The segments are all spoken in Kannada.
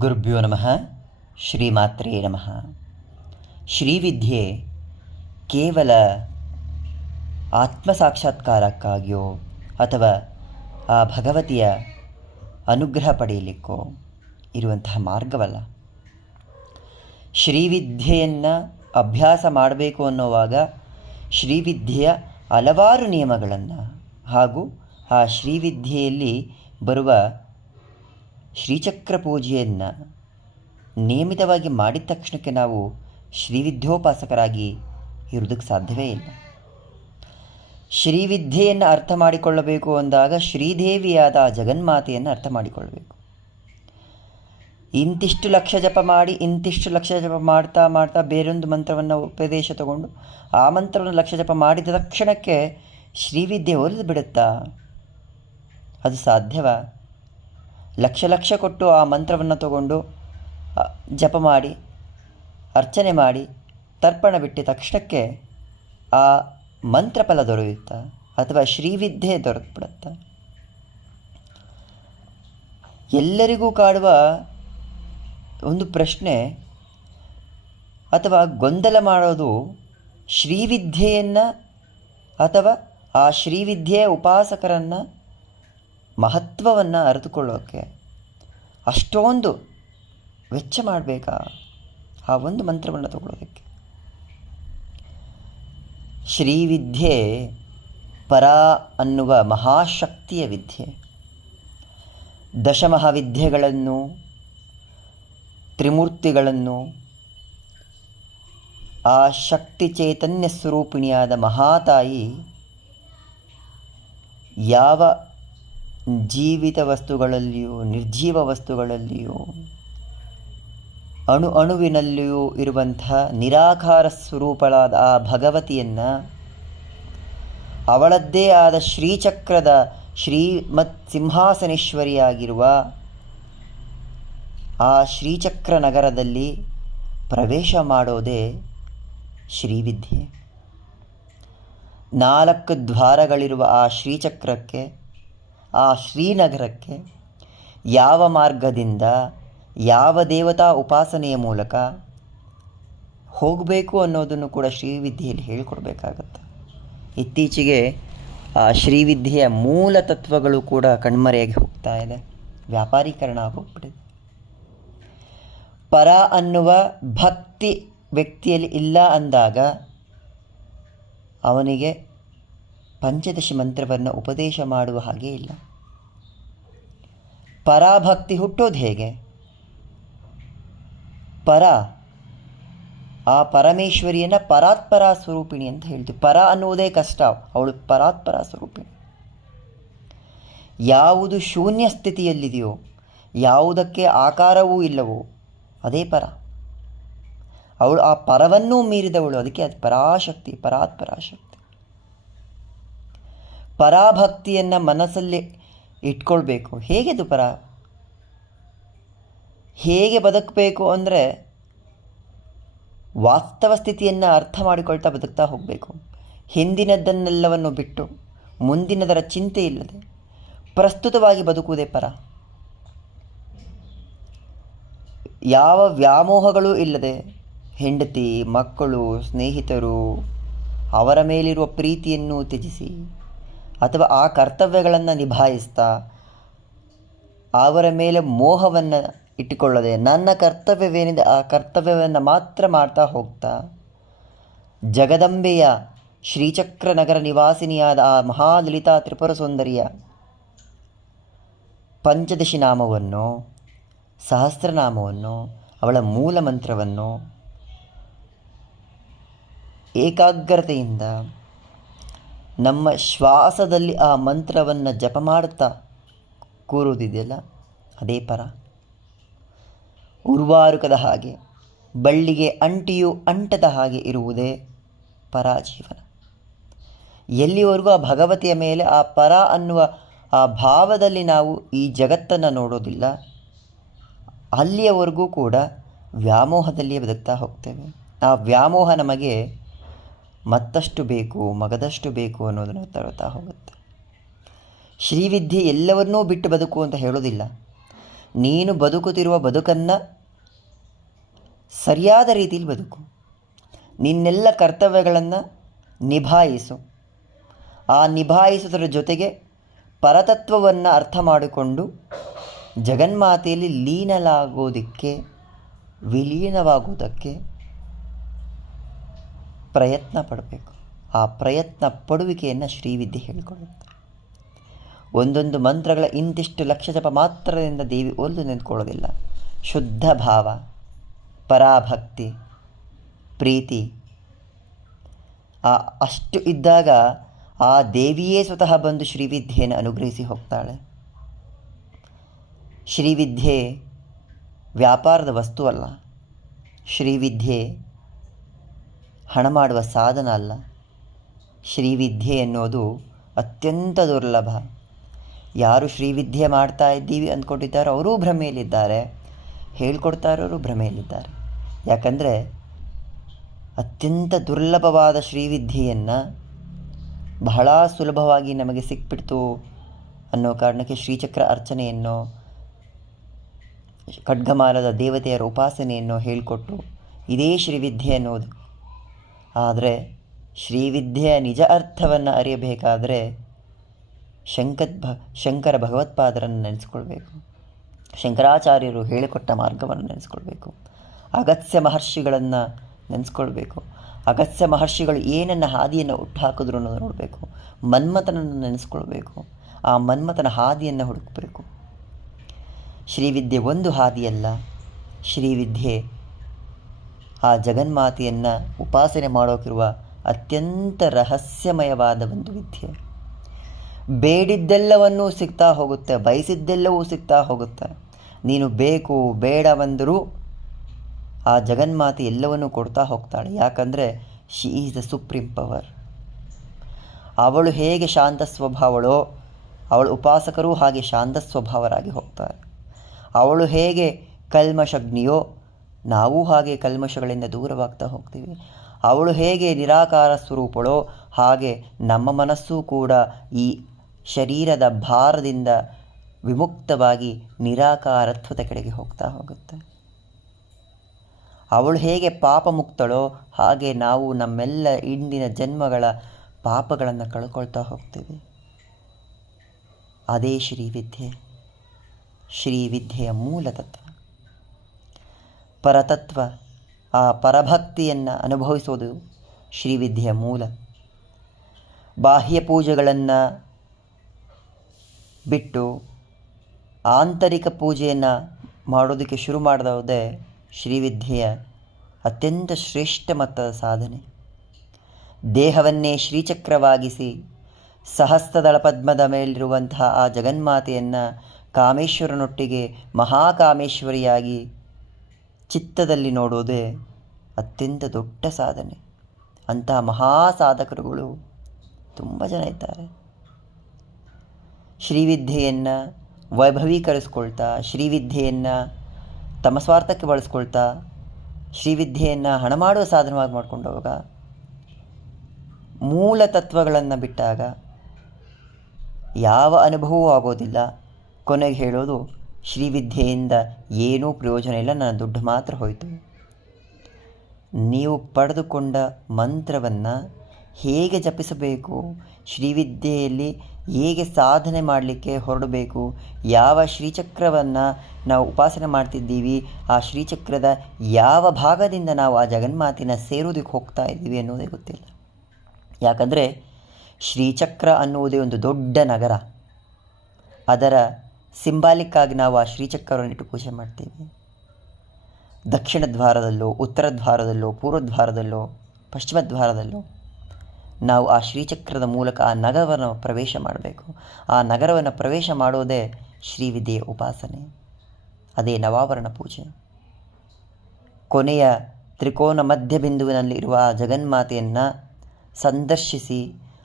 ಗುರುಭ್ಯೋ ನಮಃ. ಶ್ರೀಮಾತ್ರೇ ನಮಃ. ಶ್ರೀವಿದ್ಯೆ ಕೇವಲ ಆತ್ಮಸಾಕ್ಷಾತ್ಕಾರಕ್ಕಾಗಿಯೋ ಅಥವಾ ಆ ಭಗವತಿಯ ಅನುಗ್ರಹ ಪಡೆಯಲಿಕ್ಕೋ ಇರುವಂತಹ ಮಾರ್ಗವಲ್ಲ. ಶ್ರೀವಿದ್ಯೆಯನ್ನು ಅಭ್ಯಾಸ ಮಾಡಬೇಕು ಅನ್ನೋವಾಗ ಶ್ರೀವಿದ್ಯೆಯ ಹಲವಾರು ನಿಯಮಗಳನ್ನು ಹಾಗೂ ಆ ಶ್ರೀವಿದ್ಯೆಯಲ್ಲಿ ಬರುವ ಶ್ರೀಚಕ್ರ ಪೂಜೆಯನ್ನು ನಿಯಮಿತವಾಗಿ ಮಾಡಿದ ತಕ್ಷಣಕ್ಕೆ ನಾವು ಶ್ರೀವಿದ್ಯೋಪಾಸಕರಾಗಿ ಇರುವುದಕ್ಕೆ ಸಾಧ್ಯವೇ ಇಲ್ಲ. ಶ್ರೀವಿದ್ಯೆಯನ್ನು ಅರ್ಥ ಮಾಡಿಕೊಳ್ಳಬೇಕು ಅಂದಾಗ ಶ್ರೀದೇವಿಯಾದ ಆ ಜಗನ್ಮಾತೆಯನ್ನು ಅರ್ಥ ಮಾಡಿಕೊಳ್ಳಬೇಕು. ಇಂತಿಷ್ಟು ಲಕ್ಷ ಜಪ ಮಾಡಿ ಇಂತಿಷ್ಟು ಲಕ್ಷ ಜಪ ಮಾಡ್ತಾ ಮಾಡ್ತಾ ಬೇರೊಂದು ಮಂತ್ರವನ್ನು ಉಪದೇಶ ತಗೊಂಡು ಆ ಮಂತ್ರವನ್ನು ಲಕ್ಷ ಜಪ ಮಾಡಿದ ತಕ್ಷಣಕ್ಕೆ ಶ್ರೀವಿದ್ಯೆ ಒಲಿದು ಬಿಡುತ್ತಾ? ಅದು ಸಾಧ್ಯವಾ? ಲಕ್ಷ ಲಕ್ಷ ಕೊಟ್ಟು ಆ ಮಂತ್ರವನ್ನು ತಗೊಂಡು ಜಪ ಮಾಡಿ ಅರ್ಚನೆ ಮಾಡಿ ತರ್ಪಣ ಬಿಟ್ಟಿದ ತಕ್ಷಣಕ್ಕೆ ಆ ಮಂತ್ರಫಲ ದೊರೆಯುತ್ತಾ ಅಥವಾ ಶ್ರೀವಿದ್ಯೆ ದೊರಕುಬಿಡುತ್ತಾ? ಎಲ್ಲರಿಗೂ ಕಾಡುವ ಒಂದು ಪ್ರಶ್ನೆ ಅಥವಾ ಗೊಂದಲ ಮಾಡೋದು, ಶ್ರೀವಿದ್ಯೆಯನ್ನು ಅಥವಾ ಆ ಶ್ರೀವಿದ್ಯೆಯ ಉಪಾಸಕರನ್ನು ಮಹತ್ವವನ್ನು ಅರಿತುಕೊಳ್ಳೋಕ್ಕೆ ಅಷ್ಟೊಂದು ವೆಚ್ಚ ಮಾಡಬೇಕಾ ಆ ಒಂದು ಮಂತ್ರವನ್ನು ತಗೊಳ್ಳೋದಕ್ಕೆ? ಶ್ರೀವಿದ್ಯೆ ಪರ ಅನ್ನುವ ಮಹಾಶಕ್ತಿಯ ವಿದ್ಯೆ. ದಶಮಹಾವಿದ್ಯೆಗಳನ್ನು ತ್ರಿಮೂರ್ತಿಗಳನ್ನು ಆ ಶಕ್ತಿ ಚೈತನ್ಯ ಸ್ವರೂಪಿಣಿಯಾದ ಮಹಾತಾಯಿ ಯಾವ ಜೀವಿತ ವಸ್ತುಗಳಲ್ಲಿಯೂ ನಿರ್ಜೀವ ವಸ್ತುಗಳಲ್ಲಿಯೂ ಅಣುವಿನಲ್ಲಿಯೂ ಇರುವಂತಹ ನಿರಾಕಾರ ಸ್ವರೂಪಳಾದ ಆ ಭಗವತಿಯನ್ನು ಅವಳದ್ದೇ ಆದ ಶ್ರೀಚಕ್ರದ ಶ್ರೀಮತ್ ಸಿಂಹಾಸನೇಶ್ವರಿಯಾಗಿರುವ ಆ ಶ್ರೀಚಕ್ರ ನಗರದಲ್ಲಿ ಪ್ರವೇಶ ಮಾಡೋದೇ ಶ್ರೀವಿದ್ಯೆ. 4 ದ್ವಾರಗಳಿರುವ ಆ ಶ್ರೀಚಕ್ರಕ್ಕೆ, ಆ ಶ್ರೀನಗರಕ್ಕೆ ಯಾವ ಮಾರ್ಗದಿಂದ ಯಾವ ದೇವತಾ ಉಪಾಸನೆಯ ಮೂಲಕ ಹೋಗಬೇಕು ಅನ್ನೋದನ್ನು ಕೂಡ ಶ್ರೀವಿದ್ಯೆಯಲ್ಲಿ ಹೇಳಿಕೊಡ್ಬೇಕಾಗತ್ತೆ. ಇತ್ತೀಚೆಗೆ ಆ ಶ್ರೀವಿದ್ಯೆಯ ಮೂಲ ತತ್ವಗಳು ಕೂಡ ಕಣ್ಮರೆಯಾಗಿ ಹೋಗ್ತಾ ಇದೆ, ವ್ಯಾಪಾರೀಕರಣ ಆಗೋಗ್ಬಿಟ್ಟಿದೆ. ಪರ ಅನ್ನುವ ಭಕ್ತಿ ವ್ಯಕ್ತಿಯಲ್ಲಿ ಇಲ್ಲ ಅಂದಾಗ ಅವನಿಗೆ ಪಂಚದಶಿ ಮಂತ್ರವನ್ನು ಉಪದೇಶ ಮಾಡುವ ಹಾಗೆ ಇಲ್ಲ. ಪರಾಭಕ್ತಿ ಹುಟ್ಟೋದು ಹೇಗೆ? ಪರ, ಆ ಪರಮೇಶ್ವರಿಯನ್ನು ಪರಾತ್ಪರ ಸ್ವರೂಪಿಣಿ ಅಂತ ಹೇಳ್ತೀವಿ. ಪರ ಅನ್ನುವುದೇ ಕಷ್ಟ, ಅವಳು ಪರಾತ್ಪರ ಸ್ವರೂಪಿಣಿ. ಯಾವುದು ಶೂನ್ಯ ಸ್ಥಿತಿಯಲ್ಲಿದೆಯೋ, ಯಾವುದಕ್ಕೆ ಆಕಾರವೂ ಇಲ್ಲವೋ ಅದೇ ಪರ. ಅವಳು ಆ ಪರವನ್ನೂ ಮೀರಿದವಳು, ಅದಕ್ಕೆ ಅದು ಪರಾಶಕ್ತಿ, ಪರಾತ್ಪರಾಶಕ್ತಿ. ಪರಾಭಕ್ತಿಯನ್ನು ಮನಸ್ಸಲ್ಲಿ ಇಟ್ಕೊಳ್ಬೇಕು. ಹೇಗೆ ಅದು ಪರ? ಹೇಗೆ ಬದುಕಬೇಕು ಅಂದರೆ ವಾಸ್ತವ ಸ್ಥಿತಿಯನ್ನು ಅರ್ಥ ಮಾಡಿಕೊಳ್ತಾ ಬದುಕ್ತಾ ಹೋಗಬೇಕು. ಹಿಂದಿನದ್ದನ್ನೆಲ್ಲವನ್ನು ಬಿಟ್ಟು ಮುಂದಿನದರ ಚಿಂತೆ ಇಲ್ಲದೆ ಪ್ರಸ್ತುತವಾಗಿ ಬದುಕುವುದೇ ಪರ. ಯಾವ ವ್ಯಾಮೋಹಗಳೂ ಇಲ್ಲದೆ ಹೆಂಡತಿ, ಮಕ್ಕಳು, ಸ್ನೇಹಿತರು ಅವರ ಮೇಲಿರುವ ಪ್ರೀತಿಯನ್ನು ತ್ಯಜಿಸಿ ಅಥವಾ ಆ ಕರ್ತವ್ಯಗಳನ್ನು ನಿಭಾಯಿಸ್ತಾ ಅವರ ಮೇಲೆ ಮೋಹವನ್ನು ಇಟ್ಟುಕೊಳ್ಳದೆ ನನ್ನ ಕರ್ತವ್ಯವೇನಿದೆ ಆ ಕರ್ತವ್ಯವನ್ನು ಮಾತ್ರ ಮಾಡ್ತಾ ಹೋಗ್ತಾ ಜಗದಂಬೆಯ ಶ್ರೀಚಕ್ರ ನಗರ ನಿವಾಸಿನಿಯಾದ ಆ ಮಹಾಲಲಿತಾ ತ್ರಿಪುರ ಸುಂದರಿಯ ಪಂಚದಶಿ ನಾಮವನ್ನು, ಸಹಸ್ರನಾಮವನ್ನು, ಅವಳ ಮೂಲ ಮಂತ್ರವನ್ನು ಏಕಾಗ್ರತೆಯಿಂದ ನಮ್ಮ ಶ್ವಾಸದಲ್ಲಿ ಆ ಮಂತ್ರವನ್ನು ಜಪ ಮಾಡುತ್ತಾ ಕೂರುವುದಿದೆಯಲ್ಲ ಅದೇ ಪರ. ಉರ್ವಾರುಕದ ಹಾಗೆ, ಬಳ್ಳಿಗೆ ಅಂಟಿಯೂ ಅಂಟದ ಹಾಗೆ ಇರುವುದೇ ಪರಾಜೀವನ. ಎಲ್ಲಿವರೆಗೂ ಆ ಭಗವತಿಯ ಮೇಲೆ ಆ ಪರ ಅನ್ನುವ ಆ ಭಾವದಲ್ಲಿ ನಾವು ಈ ಜಗತ್ತನ್ನು ನೋಡೋದಿಲ್ಲ, ಅಲ್ಲಿಯವರೆಗೂ ಕೂಡ ವ್ಯಾಮೋಹದಲ್ಲಿಯೇ ಬದುಕ್ತಾ ಹೋಗ್ತೇವೆ. ಆ ವ್ಯಾಮೋಹ ನಮಗೆ ಮತ್ತಷ್ಟು ಬೇಕು, ಮಗದಷ್ಟು ಬೇಕು ಅನ್ನೋದನ್ನು ತರುತ್ತಾ ಹೋಗುತ್ತೆ. ಶ್ರೀವಿದ್ಯೆ ಎಲ್ಲವನ್ನೂ ಬಿಟ್ಟು ಬದುಕು ಅಂತ ಹೇಳೋದಿಲ್ಲ. ನೀನು ಬದುಕುತ್ತಿರುವ ಬದುಕನ್ನು ಸರಿಯಾದ ರೀತಿಯಲ್ಲಿ ಬದುಕು. ನಿನ್ನೆಲ್ಲ ಕರ್ತವ್ಯಗಳನ್ನು ನಿಭಾಯಿಸು. ಆ ನಿಭಾಯಿಸುವುದರ ಜೊತೆಗೆ ಪರತತ್ವವನ್ನು ಅರ್ಥ ಮಾಡಿಕೊಂಡು ಜಗನ್ಮಾತೆಯಲ್ಲಿ ವಿಲೀನವಾಗುವುದಕ್ಕೆ ಪ್ರಯತ್ನ ಪಡಬೇಕು. ಆ ಪ್ರಯತ್ನ ಪಡುವಿಕೆಯನ್ನು ಶ್ರೀವಿದ್ಯೆ ಹೇಳಿಕೊಡುತ್ತೆ. ಒಂದೊಂದು ಮಂತ್ರಗಳ ಇಂತಿಷ್ಟು ಲಕ್ಷ ಜಪ ಮಾತ್ರದಿಂದ ದೇವಿ ಒಲಿದು ನಿಂತ್ಕೊಳ್ಳೋದಿಲ್ಲ. ಶುದ್ಧ ಭಾವ, ಪರಾಭಕ್ತಿ, ಪ್ರೀತಿ ಅಷ್ಟು ಇದ್ದಾಗ ಆ ದೇವಿಯೇ ಸ್ವತಃ ಬಂದು ಶ್ರೀವಿದ್ಯೆಯನ್ನು ಅನುಗ್ರಹಿಸಿ ಹೋಗ್ತಾಳೆ. ಶ್ರೀವಿದ್ಯೆ ವ್ಯಾಪಾರದ ವಸ್ತು ಅಲ್ಲ. ಶ್ರೀವಿದ್ಯೆ ಹಣ ಮಾಡುವ ಸಾಧನ ಅಲ್ಲ. ಶ್ರೀವಿದ್ಯೆ ಎನ್ನುವುದು ಅತ್ಯಂತ ದುರ್ಲಭ. ಯಾರು ಶ್ರೀವಿದ್ಯೆ ಮಾಡ್ತಾ ಇದ್ದೀವಿ ಅಂದ್ಕೊಂಡಿದ್ದಾರೋ ಅವರೂ ಭ್ರಮೆಯಲ್ಲಿದ್ದಾರೆ, ಹೇಳ್ಕೊಡ್ತಾ ಇರೋರು ಭ್ರಮೆಯಲ್ಲಿದ್ದಾರೆ. ಯಾಕಂದರೆ ಅತ್ಯಂತ ದುರ್ಲಭವಾದ ಶ್ರೀವಿದ್ಯೆಯನ್ನು ಬಹಳ ಸುಲಭವಾಗಿ ನಮಗೆ ಸಿಕ್ಬಿಡ್ತು ಅನ್ನೋ ಕಾರಣಕ್ಕೆ ಶ್ರೀಚಕ್ರ ಅರ್ಚನೆಯನ್ನು, ಖಡ್ಗಮಾಲದ ದೇವತೆಯರ ಉಪಾಸನೆಯನ್ನು ಹೇಳಿಕೊಟ್ಟು ಇದೇ ಶ್ರೀವಿದ್ಯೆ ಅನ್ನೋದು. ಆದರೆ ಶ್ರೀವಿದ್ಯೆಯ ನಿಜ ಅರ್ಥವನ್ನು ಅರಿಯಬೇಕಾದರೆ ಶಂಕರ ಭಗವತ್ಪಾದರನ್ನು ನೆನೆಸ್ಕೊಳ್ಬೇಕು. ಶಂಕರಾಚಾರ್ಯರು ಹೇಳಿಕೊಟ್ಟ ಮಾರ್ಗವನ್ನು ನೆನೆಸ್ಕೊಳ್ಬೇಕು. ಅಗಸ್ತ್ಯ ಮಹರ್ಷಿಗಳನ್ನು ನೆನೆಸ್ಕೊಳ್ಬೇಕು. ಅಗಸ್ತ್ಯ ಮಹರ್ಷಿಗಳು ಏನನ್ನು ಹಾದಿಯನ್ನು ಹುಟ್ಟುಹಾಕಿದ್ರು ಅನ್ನೋದು ನೋಡಬೇಕು. ಮನ್ಮಥನನ್ನು ನೆನೆಸ್ಕೊಳ್ಬೇಕು. ಆ ಮನ್ಮಥನ ಹಾದಿಯನ್ನು ಹುಡುಕಬೇಕು. ಶ್ರೀವಿದ್ಯೆ ಒಂದು ಹಾದಿಯಲ್ಲ. ಶ್ರೀವಿದ್ಯೆ ಆ ಜಗನ್ಮಾತೆಯನ್ನು ಉಪಾಸನೆ ಮಾಡೋಕಿರುವ ಅತ್ಯಂತ ರಹಸ್ಯಮಯವಾದ ಒಂದು ವಿದ್ಯೆ. ಬೇಡಿದ್ದೆಲ್ಲವನ್ನೂ ಸಿಗ್ತಾ ಹೋಗುತ್ತೆ, ಬಯಸಿದ್ದೆಲ್ಲವೂ ಸಿಗ್ತಾ ಹೋಗುತ್ತೆ. ನೀನು ಬೇಕು ಬೇಡವೆಂದರೂ ಆ ಜಗನ್ಮಾತೆ ಎಲ್ಲವನ್ನೂ ಕೊಡ್ತಾ ಹೋಗ್ತಾಳೆ. ಯಾಕಂದರೆ she is the supreme power. ಅವಳು ಹೇಗೆ ಶಾಂತ ಸ್ವಭಾವಳೋ ಅವಳು ಉಪಾಸಕರೂ ಹಾಗೆ ಶಾಂತ ಸ್ವಭಾವರಾಗಿ ಹೋಗ್ತಾರೆ. ಅವಳು ಹೇಗೆ ಕಲ್ಮಶಗ್ನಿಯೋ ನಾವು ಹಾಗೆ ಕಲ್ಮಶಗಳಿಂದ ದೂರವಾಗ್ತಾ ಹೋಗ್ತೀವಿ. ಅವಳು ಹೇಗೆ ನಿರಾಕಾರ ಸ್ವರೂಪಳೋ ಹಾಗೆ ನಮ್ಮ ಮನಸ್ಸೂ ಕೂಡ ಈ ಶರೀರದ ಭಾರದಿಂದ ವಿಮುಕ್ತವಾಗಿ ನಿರಾಕಾರತ್ವದ ಕಡೆಗೆ ಹೋಗ್ತಾ ಹೋಗುತ್ತೆ. ಅವಳು ಹೇಗೆ ಪಾಪ ಮುಕ್ತಳೋ ಹಾಗೆ ನಾವು ನಮ್ಮೆಲ್ಲ ಇಂದಿನ ಜನ್ಮಗಳ ಪಾಪಗಳನ್ನು ಕಳ್ಕೊಳ್ತಾ ಹೋಗ್ತೀವಿ. ಅದೇ ಶ್ರೀವಿದ್ಯೆ. ಶ್ರೀವಿದ್ಯೆಯ ಮೂಲ ತತ್ವ ಪರತತ್ವ. ಆ ಪರಭಕ್ತಿಯನ್ನು ಅನುಭವಿಸೋದು ಶ್ರೀವಿದ್ಯೆಯ ಮೂಲ. ಬಾಹ್ಯ ಪೂಜೆಗಳನ್ನು ಬಿಟ್ಟು ಆಂತರಿಕ ಪೂಜೆಯನ್ನು ಮಾಡೋದಕ್ಕೆ ಶುರು ಮಾಡಿದವುದೇ ಶ್ರೀವಿದ್ಯೆಯ ಅತ್ಯಂತ ಶ್ರೇಷ್ಠ ಮಟ್ಟದ ಸಾಧನೆ. ದೇಹವನ್ನೇ ಶ್ರೀಚಕ್ರವಾಗಿಸಿ ಸಹಸ್ರದಳ ಪದ್ಮದ ಮೇಲಿರುವಂತಹ ಆ ಜಗನ್ಮಾತೆಯನ್ನು ಕಾಮೇಶ್ವರನೊಟ್ಟಿಗೆ ಮಹಾಕಾಮೇಶ್ವರಿಯಾಗಿ ಚಿತ್ತದಲ್ಲಿ ನೋಡೋದೇ ಅತ್ಯಂತ ದೊಡ್ಡ ಸಾಧನೆ. ಅಂತಹ ಮಹಾ ಸಾಧಕರುಗಳು ತುಂಬ ಜನ ಇದ್ದಾರೆ. ಶ್ರೀವಿದ್ಯೆಯನ್ನು ವೈಭವೀಕರಿಸ್ಕೊಳ್ತಾ, ಶ್ರೀವಿದ್ಯೆಯನ್ನು ತಮ್ಮ ಸ್ವಾರ್ಥಕ್ಕೆ ಬಳಸ್ಕೊಳ್ತಾ, ಶ್ರೀವಿದ್ಯೆಯನ್ನು ಹಣ ಮಾಡುವ ಸಾಧನವಾಗಿ ಮಾಡಿಕೊಂಡವಾಗ ಮೂಲ ತತ್ವಗಳನ್ನು ಬಿಟ್ಟಾಗ ಯಾವ ಅನುಭವವೂ ಆಗೋದಿಲ್ಲ. ಕೊನೆಗೆ ಹೇಳೋದು ಶ್ರೀವಿದ್ಯೆಯಿಂದ ಏನೂ ಪ್ರಯೋಜನ ಇಲ್ಲ, ನನ್ನ ದುಡ್ಡು ಮಾತ್ರ ಹೋಯಿತು. ನೀವು ಪಡೆದುಕೊಂಡ ಮಂತ್ರವನ್ನು ಹೇಗೆ ಜಪಿಸಬೇಕು, ಶ್ರೀವಿದ್ಯೆಯಲ್ಲಿ ಹೇಗೆ ಸಾಧನೆ ಮಾಡಲಿಕ್ಕೆ ಹೊರಡಬೇಕು, ಯಾವ ಶ್ರೀಚಕ್ರವನ್ನು ನಾವು ಉಪಾಸನೆ ಮಾಡ್ತಿದ್ದೀವಿ, ಆ ಶ್ರೀಚಕ್ರದ ಯಾವ ಭಾಗದಿಂದ ನಾವು ಆ ಜಗನ್ಮಾತಿನ ಸೇರೋದಕ್ಕೆ ಹೋಗ್ತಾ ಇದ್ದೀವಿ ಅನ್ನೋದೇ ಗೊತ್ತಿಲ್ಲ. ಯಾಕಂದರೆ ಶ್ರೀಚಕ್ರ ಅನ್ನುವುದೇ ಒಂದು ದೊಡ್ಡ ನಗರ. ಅದರ ಸಿಂಬಾಲಿಕ್ಕಾಗಿ ನಾವು ಆ ಶ್ರೀಚಕ್ರವನ್ನು ಇಟ್ಟು ಪೂಜೆ ಮಾಡ್ತೀವಿ. ದಕ್ಷಿಣ ದ್ವಾರದಲ್ಲೋ, ಉತ್ತರ ದ್ವಾರದಲ್ಲೋ, ಪೂರ್ವ ದ್ವಾರದಲ್ಲೋ, ಪಶ್ಚಿಮ ದ್ವಾರದಲ್ಲೋ ನಾವು ಆ ಶ್ರೀಚಕ್ರದ ಮೂಲಕ ಆ ನಗರವನ್ನು ಪ್ರವೇಶ ಮಾಡಬೇಕು. ಆ ನಗರವನ್ನು ಪ್ರವೇಶ ಮಾಡೋದೇ ಶ್ರೀವಿದ್ಯೆಯ ಉಪಾಸನೆ. ಅದೇ ನವಾವರಣ ಪೂಜೆ. ಕೊನೆಯ ತ್ರಿಕೋನ ಮಧ್ಯಬಿಂದುವಿನಲ್ಲಿರುವ ಆ ಜಗನ್ಮಾತೆಯನ್ನು ಸಂದರ್ಶಿಸಿ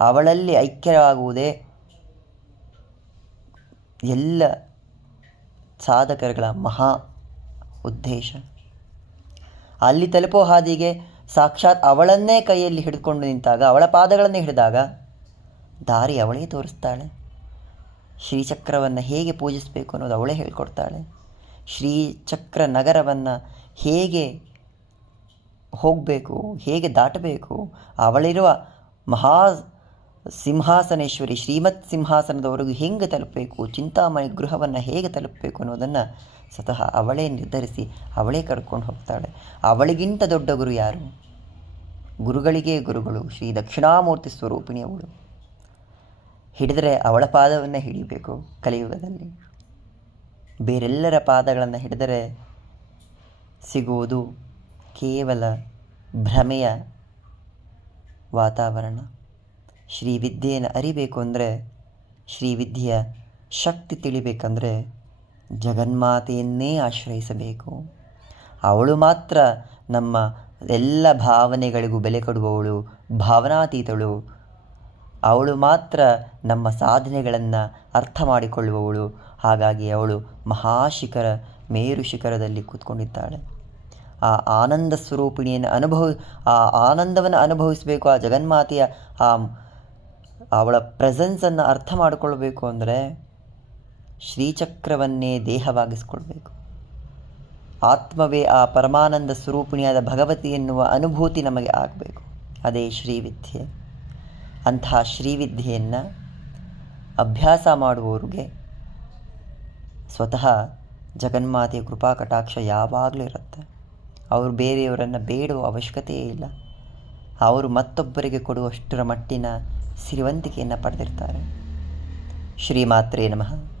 ಅವಳಲ್ಲಿ ಐಕ್ಯವಾಗುವುದೇ ಎಲ್ಲ ಸಾಧಕರುಗಳ ಮಹಾ ಉದ್ದೇಶ. ಅಲ್ಲಿ ತಲುಪೋ ಹಾದಿಗೆ ಸಾಕ್ಷಾತ್ ಅವಳನ್ನೇ ಕೈಯಲ್ಲಿ ಹಿಡ್ಕೊಂಡು ನಿಂತಾಗ, ಅವಳ ಪಾದಗಳನ್ನೇ ಹಿಡಿದಾಗ ದಾರಿ ಅವಳೇ ತೋರಿಸ್ತಾಳೆ. ಶ್ರೀಚಕ್ರವನ್ನು ಹೇಗೆ ಪೂಜಿಸಬೇಕು ಅನ್ನೋದು ಅವಳೇ ಹೇಳ್ಕೊಡ್ತಾಳೆ. ಶ್ರೀಚಕ್ರ ನಗರವನ್ನು ಹೇಗೆ ಹೋಗಬೇಕು, ಹೇಗೆ ದಾಟಬೇಕು, ಅವಳಿರುವ ಮಹಾ ಸಿಂಹಾಸನೇಶ್ವರಿ ಶ್ರೀಮತ್ ಸಿಂಹಾಸನದವರೆಗೂ ಹೇಗೆ ತಲುಪಬೇಕು, ಚಿಂತಾಮಣಿ ಗೃಹವನ್ನು ಹೇಗೆ ತಲುಪಬೇಕು ಅನ್ನೋದನ್ನು ಸ್ವತಃ ಅವಳೇ ನಿರ್ಧರಿಸಿ ಅವಳೇ ಕರ್ಕೊಂಡು ಹೋಗ್ತಾಳೆ. ಅವಳಿಗಿಂತ ದೊಡ್ಡ ಗುರು ಯಾರು? ಗುರುಗಳಿಗೆ ಗುರುಗಳು ಶ್ರೀ ದಕ್ಷಿಣಾಮೂರ್ತಿ ಸ್ವರೂಪಿಣಿ ಅವಳು. ಹಿಡಿದರೆ ಅವಳ ಪಾದವನ್ನು ಹಿಡಿಬೇಕು ಕಲಿಯುಗದಲ್ಲಿ. ಬೇರೆಲ್ಲರ ಪಾದಗಳನ್ನು ಹಿಡಿದರೆ ಸಿಗುವುದು ಕೇವಲ ಭ್ರಮೆಯ ವಾತಾವರಣ. ಶ್ರೀವಿದ್ಯೆಯನ್ನು ಅರಿಬೇಕು ಅಂದರೆ, ಶ್ರೀವಿದ್ಯೆಯ ಶಕ್ತಿ ತಿಳಿಬೇಕಂದ್ರೆ ಜಗನ್ಮಾತೆಯನ್ನೇ ಆಶ್ರಯಿಸಬೇಕು. ಅವಳು ಮಾತ್ರ ನಮ್ಮ ಎಲ್ಲ ಭಾವನೆಗಳಿಗೂ ಬೆಲೆ ಕೊಡುವವಳು, ಭಾವನಾತೀತಳು. ಅವಳು ಮಾತ್ರ ನಮ್ಮ ಸಾಧನೆಗಳನ್ನು ಅರ್ಥ ಮಾಡಿಕೊಳ್ಳುವವಳು. ಹಾಗಾಗಿ ಅವಳು ಮಹಾಶಿಖರ ಮೇರು ಶಿಖರದಲ್ಲಿ ಕೂತ್ಕೊಂಡಿದ್ದಾಳೆ. ಆ ಆನಂದ ಸ್ವರೂಪಿಣಿಯನ್ನು ಆ ಆನಂದವನ್ನು ಅನುಭವಿಸಬೇಕು. ಆ ಜಗನ್ಮಾತೆಯ ಅವಳ ಪ್ರೆಸೆನ್ಸನ್ನು ಅರ್ಥ ಮಾಡಿಕೊಳ್ಬೇಕು ಅಂದರೆ ಶ್ರೀಚಕ್ರವನ್ನೇ ದೇಹವಾಗಿಸ್ಕೊಳ್ಬೇಕು. ಆತ್ಮವೇ ಆ ಪರಮಾನಂದ ಸ್ವರೂಪಿಣಿಯಾದ ಭಗವತಿ ಎನ್ನುವ ಅನುಭೂತಿ ನಮಗೆ ಆಗಬೇಕು. ಅದೇ ಶ್ರೀವಿದ್ಯೆ. ಅಂತಹ ಶ್ರೀವಿದ್ಯೆಯನ್ನು ಅಭ್ಯಾಸ ಮಾಡುವವರಿಗೆ ಸ್ವತಃ ಜಗನ್ಮಾತೆಯ ಕೃಪಾ ಕಟಾಕ್ಷ ಯಾವಾಗಲೂ ಇರುತ್ತೆ. ಅವರು ಬೇರೆಯವರನ್ನು ಬೇಡುವ ಅವಶ್ಯಕತೆಯೇ ಇಲ್ಲ. ಅವರು ಮತ್ತೊಬ್ಬರಿಗೆ ಕೊಡುವಷ್ಟರ ಮಟ್ಟಿನ ಸಿರಿವಂತಿಕೆಯನ್ನು ಪಡೆದಿರ್ತಾರೆ. ಶ್ರೀಮಾತ್ರೇ ನಮಃ.